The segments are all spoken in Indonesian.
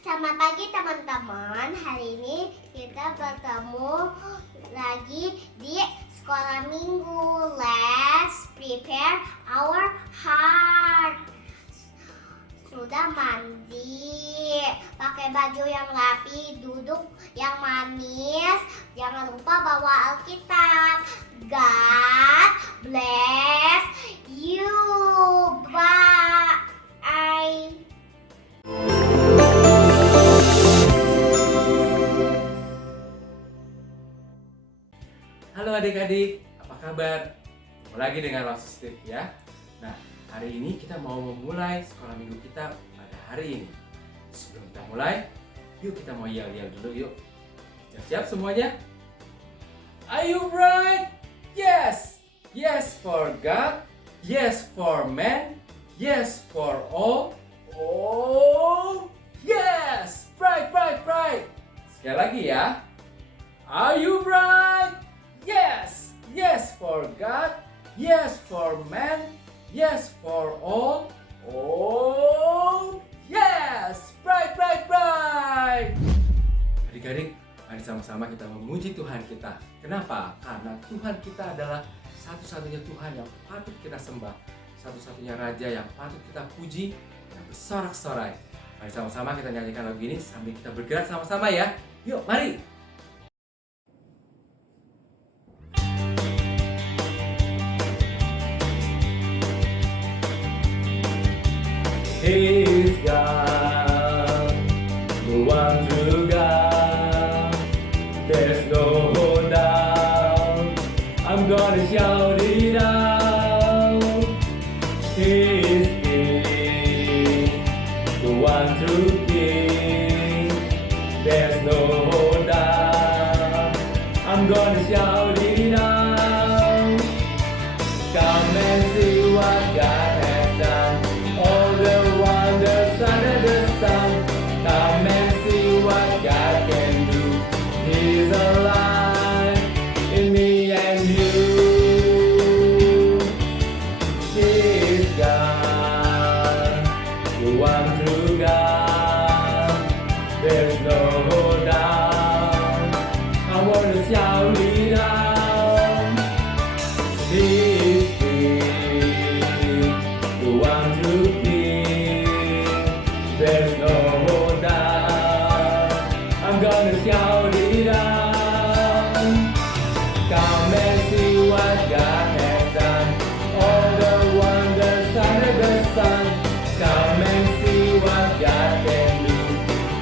Selamat pagi teman-teman. Hari ini kita bertemu lagi di sekolah minggu. Let's prepare our heart. Sudah mandi, pakai baju yang rapi, duduk yang manis. Jangan lupa bawa Alkitab. God bless you. Bye. Halo adik-adik, apa kabar? Ketemu lagi dengan Lost ya. Nah, hari ini kita mau memulai sekolah minggu kita pada hari ini. Sebelum kita mulai, yuk kita mau yel-yel dulu yuk. Siap-siap semuanya? Are you right? Yes! Yes for God, yes for man, yes for all. Oh, yes! Bright, bright, bright! Sekali lagi ya. Are you bright? Yes! Yes for God, yes for man, yes for all. Oh, yes! Bright, bright, bright! Adik-adik, mari sama-sama kita memuji Tuhan kita. Kenapa? Karena Tuhan kita adalah satu-satunya Tuhan yang patut kita sembah, satu-satunya Raja yang patut kita puji dan bersorak-sorai. Mari sama-sama kita nyanyikan lagu ini sambil kita bergerak sama-sama ya. Yuk, mari! He is God, the one true God. There's no doubt, I'm gonna shout it out. He is King, the one true King. There's no doubt, I'm gonna shout it out. Come and see what God has done. All the wonders under the sun. Come and see what God can do. He's alive in me and you. He is God, the one true God. There's no doubt, I want to shout it out. He is King, the one true King. There's no doubt, I'm gonna shout it out. Come and see what God has done. All the wonders under the sun. Come and see what God can do.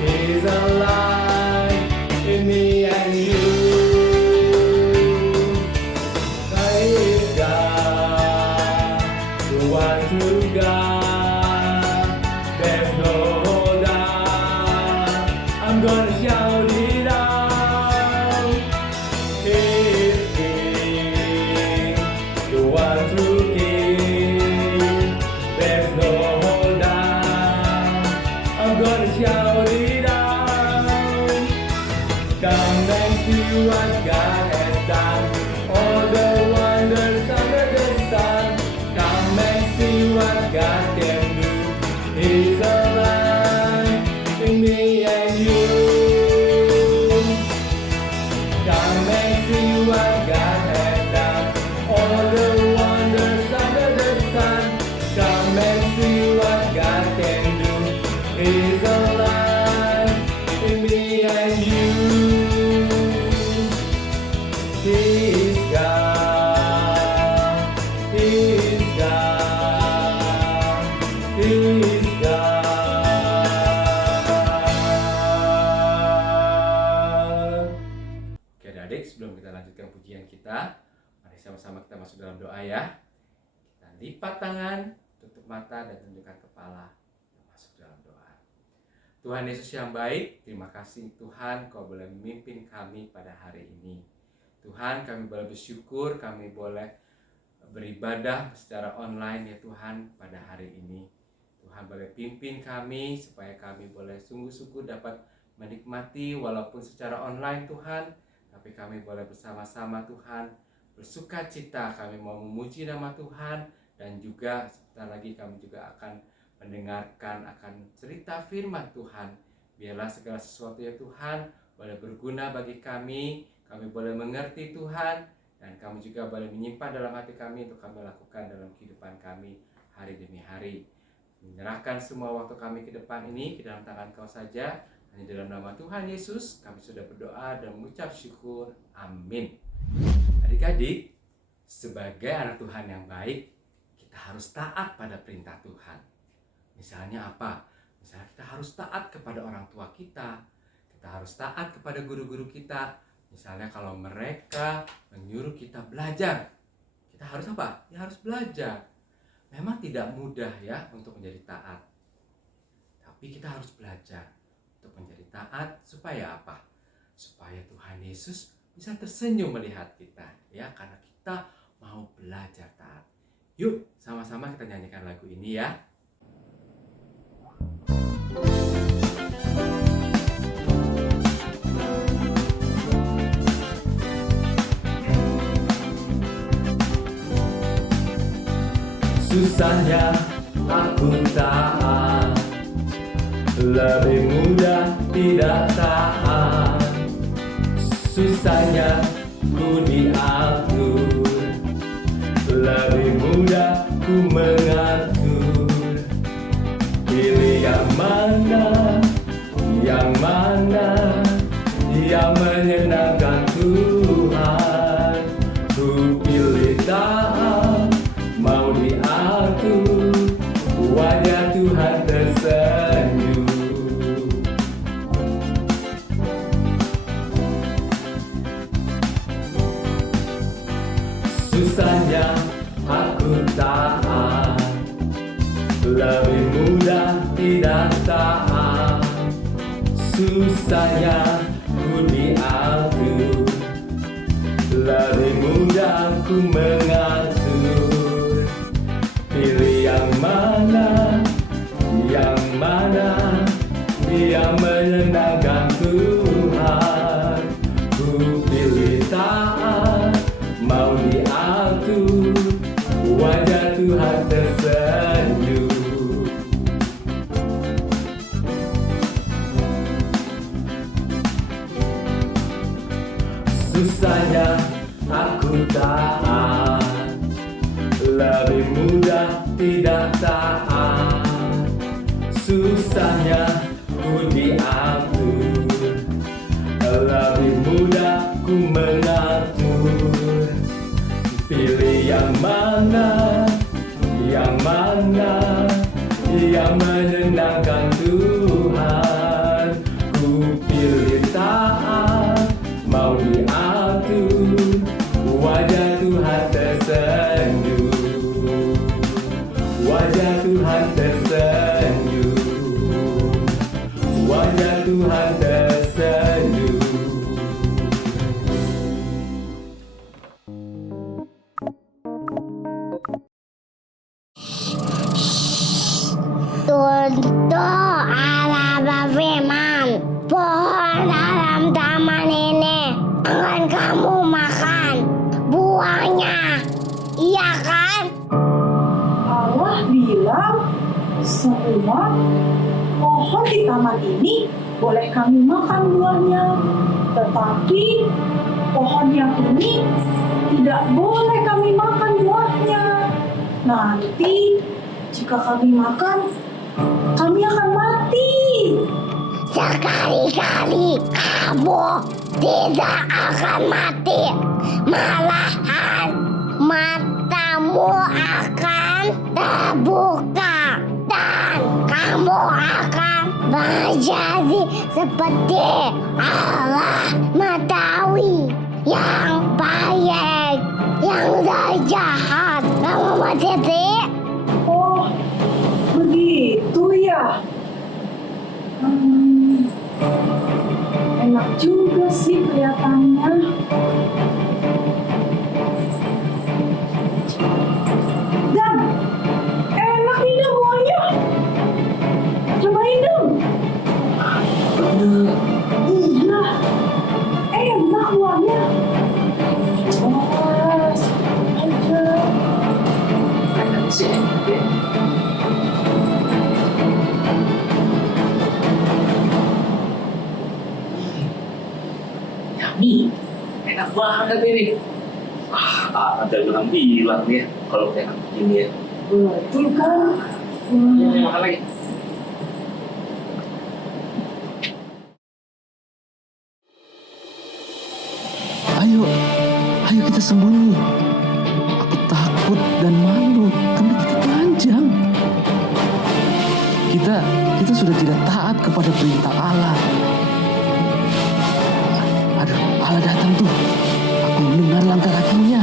He's alive in me and you. Praise God, the one true God. There's no doubt, I'm gonna shout it out. He is King, the one true King. There's no doubt, I'm gonna shout it out. Come and see what God has done. All the wonders under the sun. Come and see what God can do. He's alive in me and you. Come and see what God has done. All the wonders under the sun. Come and see what God can do. He's alive in me and you. He's God. He's God. He's God. Oke adik-adik, sebelum kita lanjutkan pujian kita, mari sama-sama kita masuk dalam doa ya. Kita lipat tangan, tutup mata dan tundukkan kepala. Kita masuk dalam doa. Tuhan Yesus yang baik, terima kasih Tuhan Kau boleh memimpin kami pada hari ini. Tuhan, kami boleh bersyukur, kami boleh beribadah secara online ya Tuhan pada hari ini. Tuhan boleh pimpin kami supaya kami boleh sungguh-sungguh dapat menikmati walaupun secara online Tuhan, tapi kami boleh bersama-sama Tuhan bersuka cita, kami mau memuji nama Tuhan dan juga sebentar lagi kami juga akan mendengarkan akan cerita firman Tuhan Biarlah segala sesuatu ya Tuhan boleh berguna bagi kami boleh mengerti Tuhan, dan kami juga boleh menyimpan dalam hati kami untuk kami lakukan dalam kehidupan kami hari demi hari. Menyerahkan semua waktu kami ke depan ini ke dalam tangan Kau saja. Hanya dalam nama Tuhan Yesus kami sudah berdoa dan mengucap syukur. Amin. Adik-adik, sebagai anak Tuhan yang baik, kita harus taat pada perintah Tuhan. Misalnya apa? Misalnya kita harus taat kepada orang tua kita harus taat kepada guru-guru kita. Misalnya kalau mereka menyuruh kita belajar, kita harus apa? Ya harus belajar. Memang tidak mudah ya untuk menjadi taat. Tapi kita harus belajar untuk menjadi taat supaya apa? Supaya Tuhan Yesus bisa tersenyum melihat kita ya, karena kita mau belajar taat. Yuk, sama-sama kita nyanyikan lagu ini ya. Susahnya aku taat, lebih mudah tidak taat. Susahnya ku diatur, lebih mudah ku mengatur. Pilih yang mana yang menyenangkan Tuhan. Ku pilih taat, mau diatur, wajah Tuhan tersenyum. Susahnya aku taat, lebih mudah tidak taat. Susahnya ku diatur, lebih mudah ku mengatur. Pilih yang mana yang menyenangkan Tuhan. Ku pilih taat, mau diatur, wajah Tuhan tersenyum. Susahnya aku taat, lebih mudah tidak taat. Susahnya ku diatur, lebih mudah ku mengatur. Pilih yang mana yang menyenangkan Tuhan. Ku pilih taat, mau diatur, wajah Tuhan tersenyum. Wajah Tuhan tersenyum, wajah Tuhan tersenyum. Untuk Allah berfirman, pohon dalam taman ini akan kamu makan buahnya, iya kan? Allah bilang semua pohon di taman ini boleh kami makan buahnya, tetapi pohon yang ini tidak boleh kami makan buahnya. Nanti jika kami makan, kami akan mati. Sekali-kali kamu tidak akan mati, malahan matamu akan terbuka dan kamu akan menjadi seperti Allah Matawi yang baik, yang jahat. Kamu mengerti? Oh, begitu ya. Enak juga sih kelihatannya. Dan enak ini buahnya. Cobain dong. Iya, enak buahnya. Awas aja. Enak banget ini. Ada bilang ya kalau kayak gini ya. Betul kan? Makan lagi. Ayo, ayo kita sembunyi. Aku takut dan malu karena kita telanjang. Kita sudah tidak taat kepada perintah Allah. Aduh, Allah datang tuh. Aku mendengar langkah kakinya.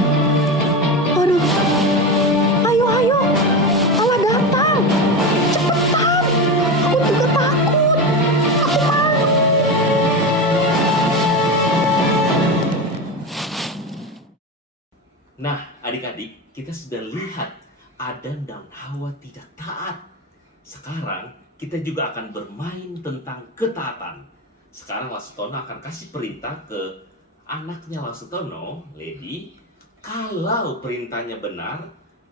Aduh, ayo, ayo. Allah datang. Cepetan. Aku juga takut. Aku malu. Nah, adik-adik, kita sudah lihat Adam dan Hawa tidak taat. Sekarang kita juga akan bermain tentang ketaatan. Sekarang Lasutono akan kasih perintah ke anaknya Lasutono, Lady. Kalau perintahnya benar,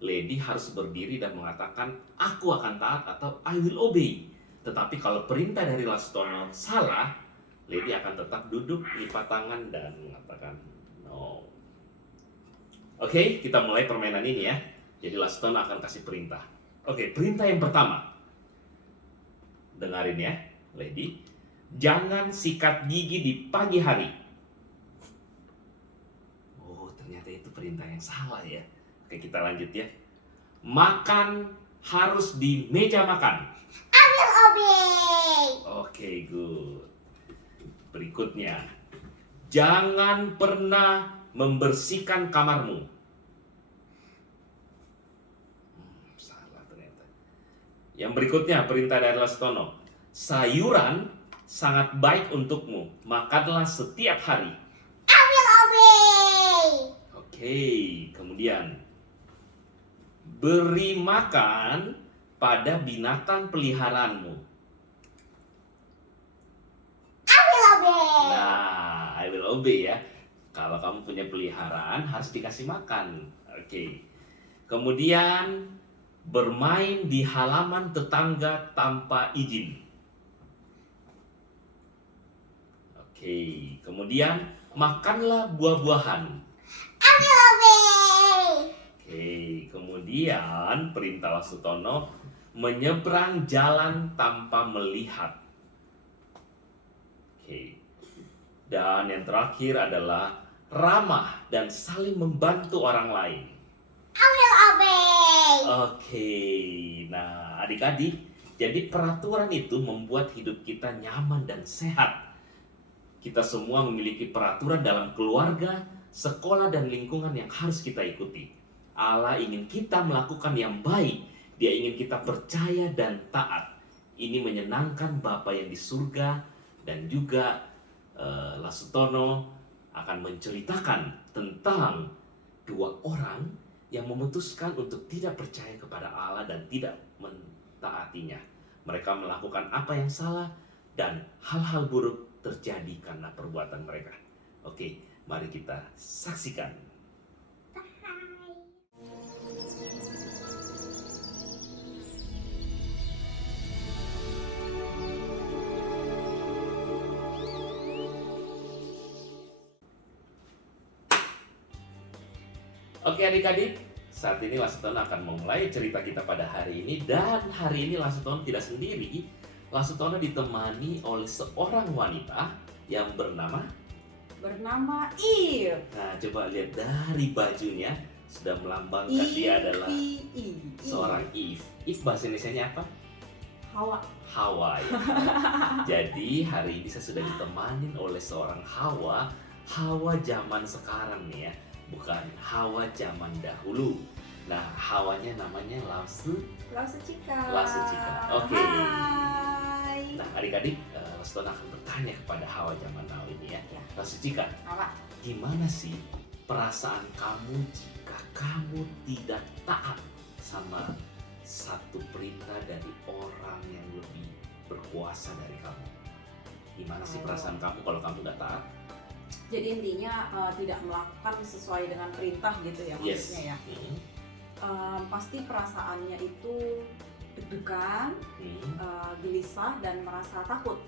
Lady harus berdiri dan mengatakan, aku akan taat atau I will obey. Tetapi kalau perintah dari Lasutono salah, Lady akan tetap duduk, lipat tangan, dan mengatakan no. Oke, kita mulai permainan ini ya. Jadi Lasutono akan kasih perintah. Oke, perintah yang pertama. Dengarin ya, Lady. Jangan sikat gigi di pagi hari. Oh, ternyata itu perintah yang salah ya. Oke, kita lanjut ya. Makan harus di meja makan. Obey. Oke, good. Berikutnya. Jangan pernah membersihkan kamarmu. Salah ternyata. Yang berikutnya perintah dari Lasutono. Sayuran sangat baik untukmu. Makanlah setiap hari. Obey. Oke, kemudian beri makan pada binatang peliharaanmu. Obey. Nah, I will obey ya. Kalau kamu punya peliharaan harus dikasih makan. Oke. Kemudian bermain di halaman tetangga tanpa izin. Oke. Kemudian makanlah buah-buahan. Obey. Oke. Kemudian perintah Lasutono menyeberang jalan tanpa melihat. Oke. Dan yang terakhir adalah ramah dan saling membantu orang lain. Obey. Oke, nah adik-adik, jadi peraturan itu membuat hidup kita nyaman dan sehat. Kita semua memiliki peraturan dalam keluarga, sekolah, dan lingkungan yang harus kita ikuti. Allah ingin kita melakukan yang baik. Dia ingin kita percaya dan taat. Ini menyenangkan Bapa yang di surga, dan juga Lasutono akan menceritakan tentang dua orang yang memutuskan untuk tidak percaya kepada Allah dan tidak mentaatinya. Mereka melakukan apa yang salah dan hal-hal buruk terjadi karena perbuatan mereka. Oke, mari kita saksikan. Oke adik-adik, saat ini Lasutono akan memulai cerita kita pada hari ini. Dan hari ini Lasutono tidak sendiri. Lasutono ditemani oleh seorang wanita yang bernama Eve. Nah, coba lihat dari bajunya sudah melambangkan dia adalah seorang Eve. Eve bahasa Indonesianya apa? Hawa. Hawa ya. Jadi hari ini saya sudah ditemani oleh seorang Hawa. Hawa zaman sekarang nih ya, bukan Hawa zaman dahulu. Nah, Hawanya namanya Lasucika. Oke. Hai. Nah, adik-adik, Lasutono akan bertanya kepada Hawa zaman now ini ya. Lasucika, Apa? gimana sih perasaan kamu jika kamu tidak taat sama satu perintah dari orang yang lebih berkuasa dari kamu? Gimana sih perasaan kamu kalau kamu nggak taat? Jadi intinya tidak melakukan sesuai dengan perintah gitu ya maksudnya ya. Pasti perasaannya itu deg-degan, gelisah dan merasa takut.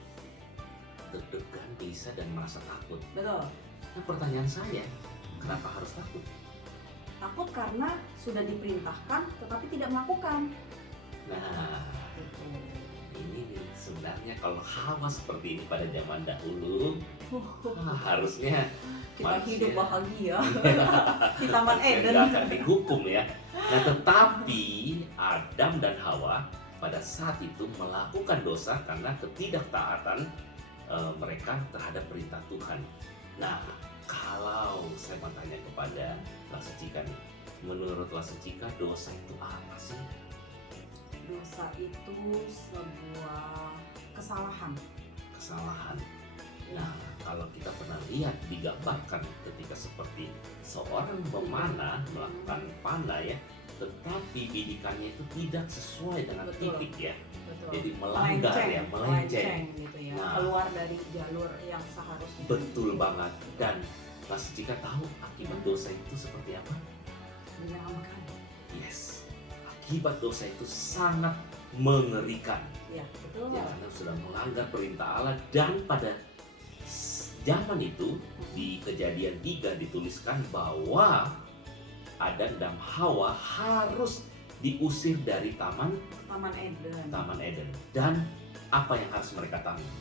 Deg-degan, gelisah dan merasa takut. Betul. Nah, pertanyaan saya, kenapa harus takut? Takut karena sudah diperintahkan tetapi tidak melakukan. Nah, Gitu. ini nih, sebenarnya kalau Hawa seperti ini pada zaman dahulu, harusnya Kita manusia- hidup bahagia di Taman manusia Eden. nggak akan dihukum ya. Nah, tetapi Adam dan Hawa pada saat itu melakukan dosa karena ketidaktaatan mereka terhadap perintah Tuhan. Nah, kalau saya mau tanya kepada Lasecika nih, menurut Lasecika dosa itu apa sih? Dosa itu sebuah kesalahan. Kesalahan. Nah, kalau kita pernah lihat digambarkan ketika seperti seorang memanah melakukan panah ya, tetapi bidikannya itu tidak sesuai dengan Betul. titik ya. Betul. Jadi melanggar ya, melenceng. gitu ya. Nah. Keluar dari jalur yang seharusnya. Betul banget. Dan Lasecika tahu akibat dosa itu seperti apa? Menyeramkan. Yes. Akibat dosa itu sangat mengerikan. Ya, betul. Ya, karena sudah melanggar perintah Allah. Dan pada zaman itu di Kejadian 3 dituliskan bahwa Adam dan Hawa harus diusir dari Taman Eden. Taman Eden. Dan apa yang harus mereka tanggung?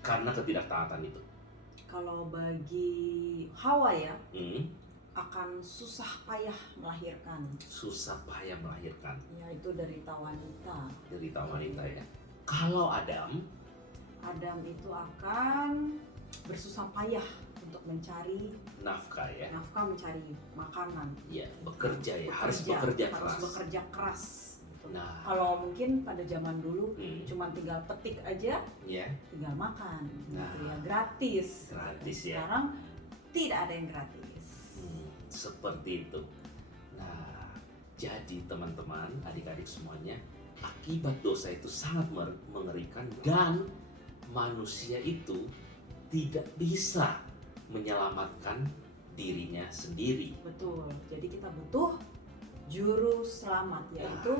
Karena ketidaktaatan itu. Kalau bagi Hawa ya, Hmm, akan susah payah melahirkan, susah payah melahirkan. yaitu derita wanita. Derita wanita ya. Kalau Adam, Itu akan bersusah payah untuk mencari nafkah ya, nafkah, mencari makanan. ya bekerja ya, harus bekerja keras. Harus bekerja keras. Gitu. Nah, Kalau mungkin pada zaman dulu hmm, cuma tinggal petik aja, ya tinggal makan, Nah. gitu ya, gratis. gratis ya. Sekarang tidak ada yang gratis. Seperti itu. Nah, jadi teman-teman, adik-adik semuanya, akibat dosa itu sangat mengerikan dan manusia itu tidak bisa menyelamatkan dirinya sendiri. Betul. Jadi kita butuh juru selamat, yaitu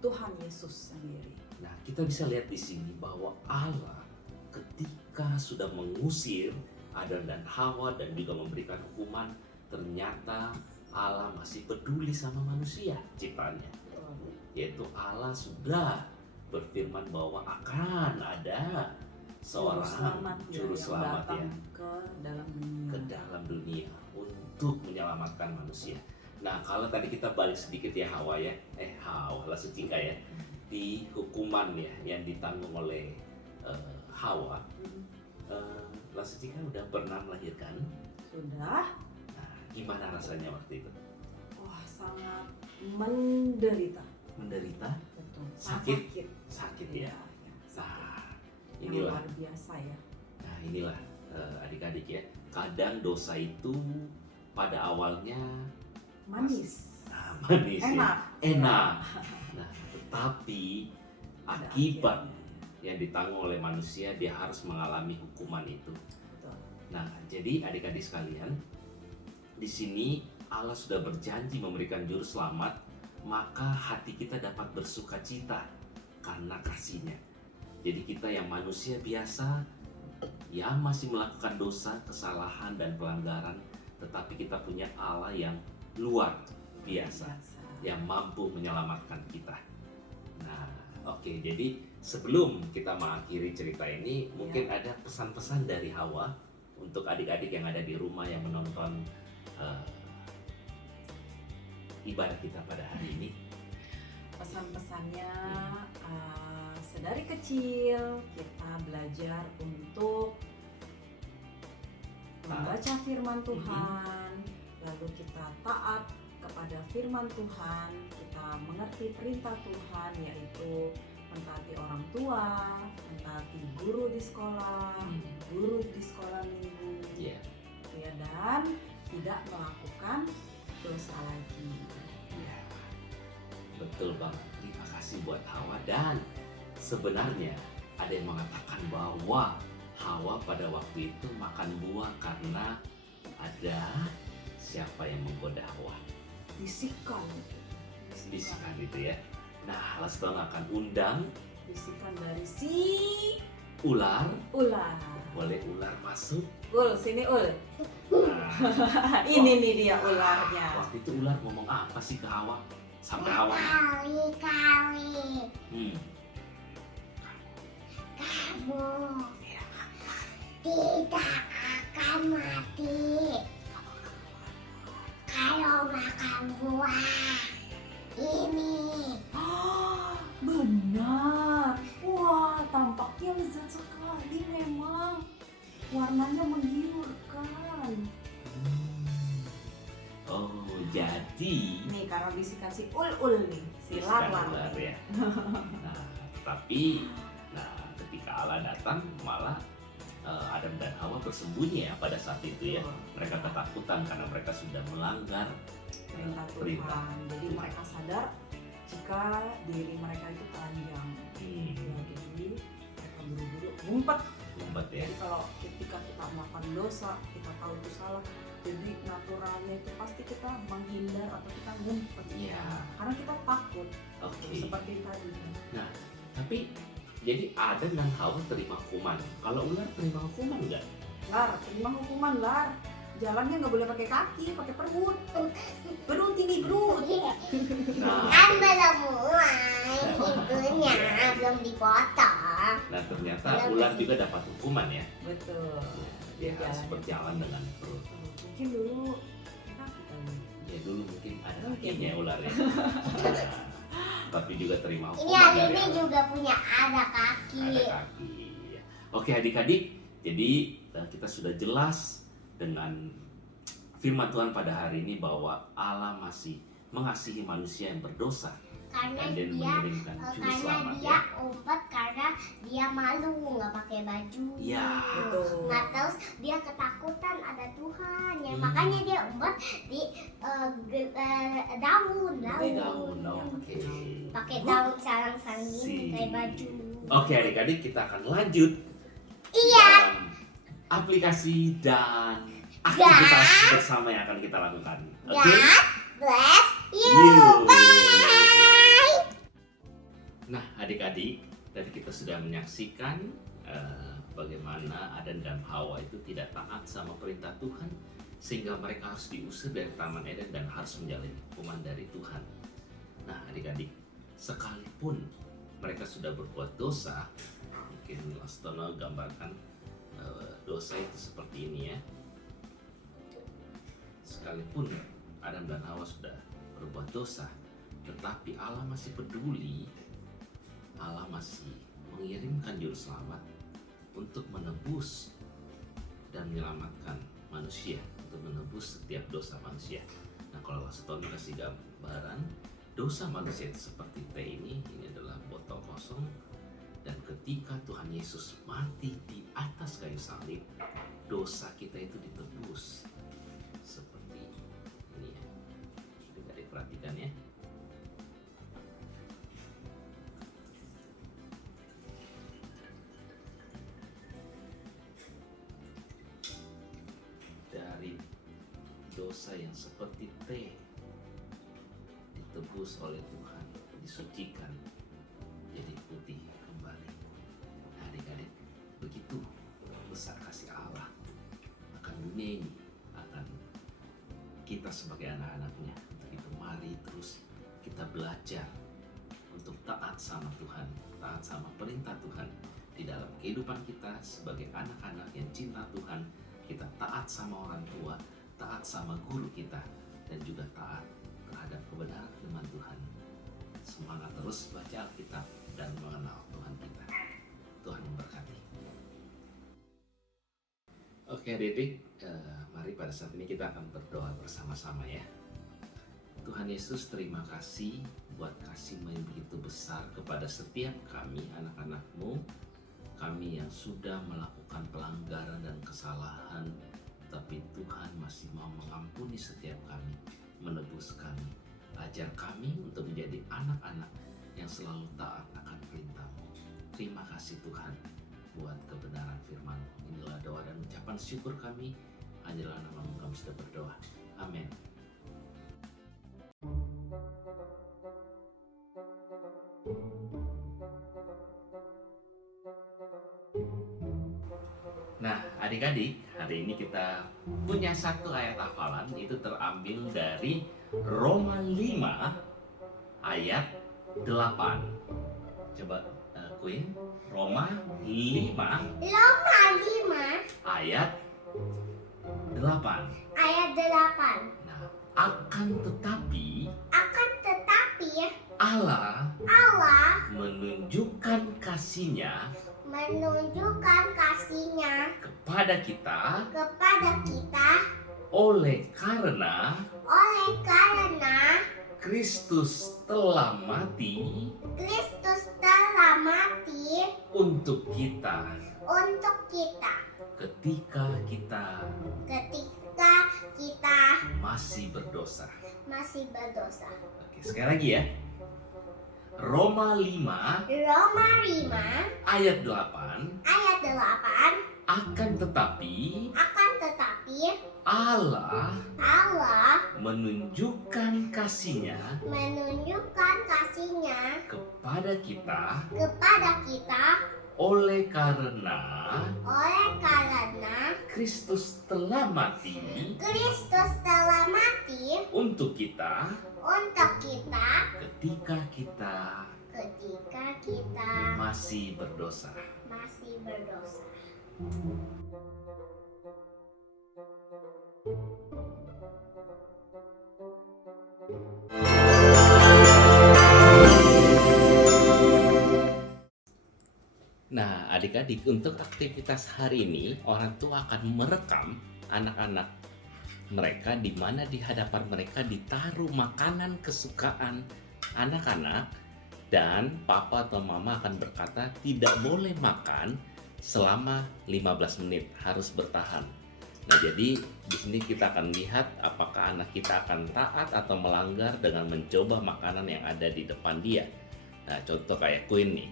Tuhan Yesus sendiri. Nah, kita bisa lihat di sini bahwa Allah ketika sudah mengusir Adam dan Hawa dan juga memberikan hukuman, ternyata Allah masih peduli sama manusia ciptaannya. Betul. Yaitu Allah sudah berfirman bahwa akan ada seorang juru yang selamat datang ya ke dalam dunia. ke dalam dunia untuk menyelamatkan manusia. Nah, kalau tadi kita balik sedikit ya Hawa ya, Hawa Lasecika ya, di hukuman ya yang ditanggung oleh Hawa, Lasecika udah pernah melahirkan. Sudah. Nah, gimana rasanya waktu itu? Wah, sangat menderita. Menderita, Betul. Sakit. sakit ya. Iya, iya. Nah, Yang inilah. luar biasa ya. Nah, inilah adik-adik ya. Kadang dosa itu pada awalnya Manis. manis ya. Enak. Enak. Nah, tetapi Pada akibat akhirnya. yang ditanggung oleh manusia, dia harus mengalami hukuman itu. Betul. Nah, jadi adik-adik sekalian, di sini Allah sudah berjanji memberikan juru selamat, maka hati kita dapat bersuka cita karena kasih-Nya. Jadi kita yang manusia biasa, yang masih melakukan dosa, kesalahan, dan pelanggaran, tetapi kita punya Allah yang luar biasa, yang mampu menyelamatkan kita. Nah, oke, jadi sebelum kita mengakhiri cerita ini, mungkin ada pesan-pesan dari Hawa untuk adik-adik yang ada di rumah yang menonton ibadah kita pada hari ini. Pesan-pesannya sedari kecil kita belajar untuk membaca firman Tuhan, lalu kita taat kepada firman Tuhan, kita mengerti perintah Tuhan, yaitu mentaati orang tua, mentaati guru di sekolah, guru di sekolah minggu, Iya. ya, dan tidak melakukan dosa lagi. Ya, betul banget. Terima kasih buat Hawa. Dan sebenarnya ada yang mengatakan bahwa Hawa pada waktu itu makan buah karena ada siapa yang menggoda Hawa. Bisikan Bisikan gitu ya. Nah, Laston akan undang bisikan dari si Ular, Ular. boleh ular masuk? Ul, sini Ul. Nah, Ini nih dia ularnya. waktu itu ular ngomong apa sih ke Hawa? Sampai Hawa. Kali-kali Hmm. kamu tidak akan mati kalau makan buah ini. Benar. Wah, tampaknya lezat sekali memang. Warnanya menggiurkan. Oh, jadi Nih, karena bisikan si Ul nih, si bukan lar ular ya. Nah, tapi ketika Allah datang malah Adam dan Hawa bersembunyi ya pada saat itu ya. Mereka ketakutan karena mereka sudah melanggar perintah perintah. Tuhan. Jadi mereka sadar jika diri mereka itu telanjang. Hmm, Ya, jadi mereka buru-buru ngumpet. ngumpet ya. Jadi kalau ketika kita melakukan dosa, kita tahu itu salah, jadi naturalnya itu pasti kita menghindar atau kita ngumpet. Iya. Karena kita takut. Oke. Seperti tadi. Tapi jadi Adam dan Hawa terima hukuman. Kalau ular terima hukuman nggak? Lar, terima hukuman Lar. Jalannya nggak boleh pakai kaki, pakai perut. Perut ini perut. Nah, Kan belum mulai itunya, belum dipotong. nah ternyata ular juga dapat hukuman ya. Betul. Dia harus Jalannya. berjalan dengan perut. Mungkin dulu kaki kali. Ya dulu mungkin ada Mungkin. kakinya ular ya. Nah, tapi juga terima Ini hukuman dari Alimi Allah. juga punya ada kaki. Ada kaki. Oke adik-adik, jadi kita sudah jelas dengan firman Tuhan pada hari ini bahwa Allah masih mengasihi manusia yang berdosa Karena dan dia mengirimkan juru karena selamat dia ya. umpet karena dia malu nggak pakai baju. Ya. Betul. Nggak terus dia ketakutan ada Tuhan ya Hmm. makanya dia umpet di daun Pakai daun, oke. pakai daun sarang-sarang Si. ini kayak baju. Oke adik-adik, kita akan lanjut Iya. dalam aplikasi dan aktivitas bersama yang akan kita lakukan. Oke? God bless you. You. Bye. Nah, adik-adik, tadi kita sudah menyaksikan bagaimana Adam dan Hawa itu tidak taat sama perintah Tuhan sehingga mereka harus diusir dari Taman Eden dan harus menjalani hukuman dari Tuhan. Nah, adik-adik, sekalipun mereka sudah berbuat dosa, mungkin Lastono gambarkan dosa itu seperti ini ya. Sekalipun Adam dan Hawa sudah berbuat dosa, tetapi Allah masih peduli. Allah masih mengirimkan juru selamat untuk menebus dan menyelamatkan manusia, untuk menebus setiap dosa manusia. Nah, kalau Lastono kasih gambaran, dosa manusia itu seperti teh ini adalah botol kosong, dan ketika Tuhan Yesus mati di atas kayu salib, dosa kita itu ditebus seperti ini ya. Adik-adik perhatikan ya. Dari dosa yang seperti teh ditebus oleh Tuhan, disucikan jadi putih kembali. Nah, adik-adik, begitu besar kasih Allah akan dunia ini, akan kita sebagai anak-anaknya. Untuk itu mari terus kita belajar untuk taat sama Tuhan, taat sama perintah Tuhan di dalam kehidupan kita sebagai anak-anak yang cinta Tuhan. Kita taat sama orang tua, taat sama guru kita, dan juga taat terhadap kebenaran firman Tuhan. Semangat terus baca Alkitab dan mengenal Tuhan kita. Tuhan memberkati. Oke adik-adik, mari pada saat ini kita akan berdoa bersama-sama ya. Tuhan Yesus, terima kasih buat kasih-Mu yang begitu besar kepada setiap kami, anak-anak-Mu. Kami yang sudah melakukan pelanggaran dan kesalahan, tapi Tuhan masih mau mengampuni setiap kami, menebus kami. Ajar kami untuk menjadi anak-anak yang selalu taat akan perintah-Mu. Terima kasih Tuhan buat kebenaran firman. Inilah doa dan ucapan syukur kami. Hanyalah nama-Mu kami sudah berdoa. Amin. Thank you. Nah, adik-adik, hari ini kita punya satu ayat hafalan, itu terambil dari Roma 5 ayat 8. Coba Queen, Roma 5 Roma 5 ayat 8. ayat 8. Nah, akan tetapi Allah Allah menunjukkan kasih-Nya menunjukkan kasih-Nya kepada kita kepada kita oleh karena Kristus telah mati Kristus telah mati untuk kita ketika ketika kita masih berdosa. masih berdosa. Oke, sekali lagi ya. Roma 5 Roma 5 ayat 8. ayat 8. Akan tetapi Allah menunjukkan kasih-Nya menunjukkan kasih-Nya kepada kita oleh oleh karena Kristus telah mati Kristus telah mati untuk kita ketika ketika kita masih masih berdosa. berdosa. Nah, adik-adik, untuk aktivitas hari ini, orang tua akan merekam anak-anak mereka di mana di hadapan mereka ditaruh makanan kesukaan anak-anak, dan papa atau mama akan berkata tidak boleh makan selama 15 menit, harus bertahan. Nah, jadi di sini kita akan lihat apakah anak kita akan taat atau melanggar dengan mencoba makanan yang ada di depan dia. Nah, contoh kayak Queen nih.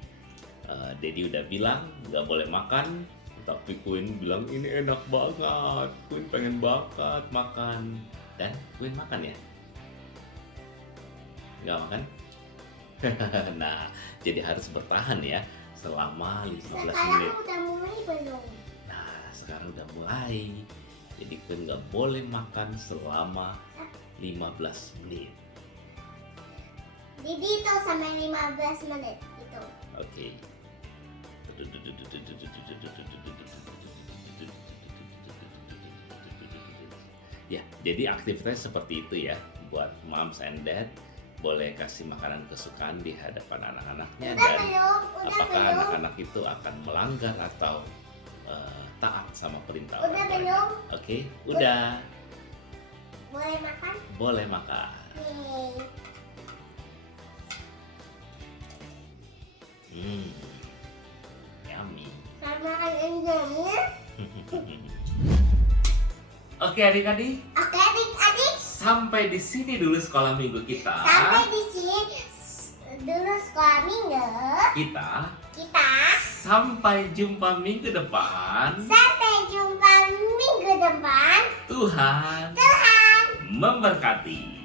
Daddy udah bilang nggak boleh makan, tapi Queen bilang ini enak banget, Queen pengen banget makan, dan Queen makan ya? Nggak makan? Nah, jadi harus bertahan ya selama 15 menit. Sekarang udah mulai belum? Nah, sekarang udah mulai. Jadi Queen nggak boleh makan selama 15 menit. Jadi itu sampai 15 menit itu. Oke. Ya, jadi aktivitasnya seperti itu ya. Buat moms and dad, boleh kasih makanan kesukaan di hadapan anak-anaknya, dan apakah anak-anak itu akan melanggar atau taat sama perintah orang Udah tuanya. belum? Oke, udah. Boleh makan? Boleh makan. Nih. Yummy. Sama ayamnya. Oke adik-adik, Oke adik-adik, sampai di sini dulu sekolah minggu kita. sampai di sini dulu sekolah minggu. Kita Kita sampai jumpa minggu depan. sampai jumpa minggu depan. Tuhan memberkati.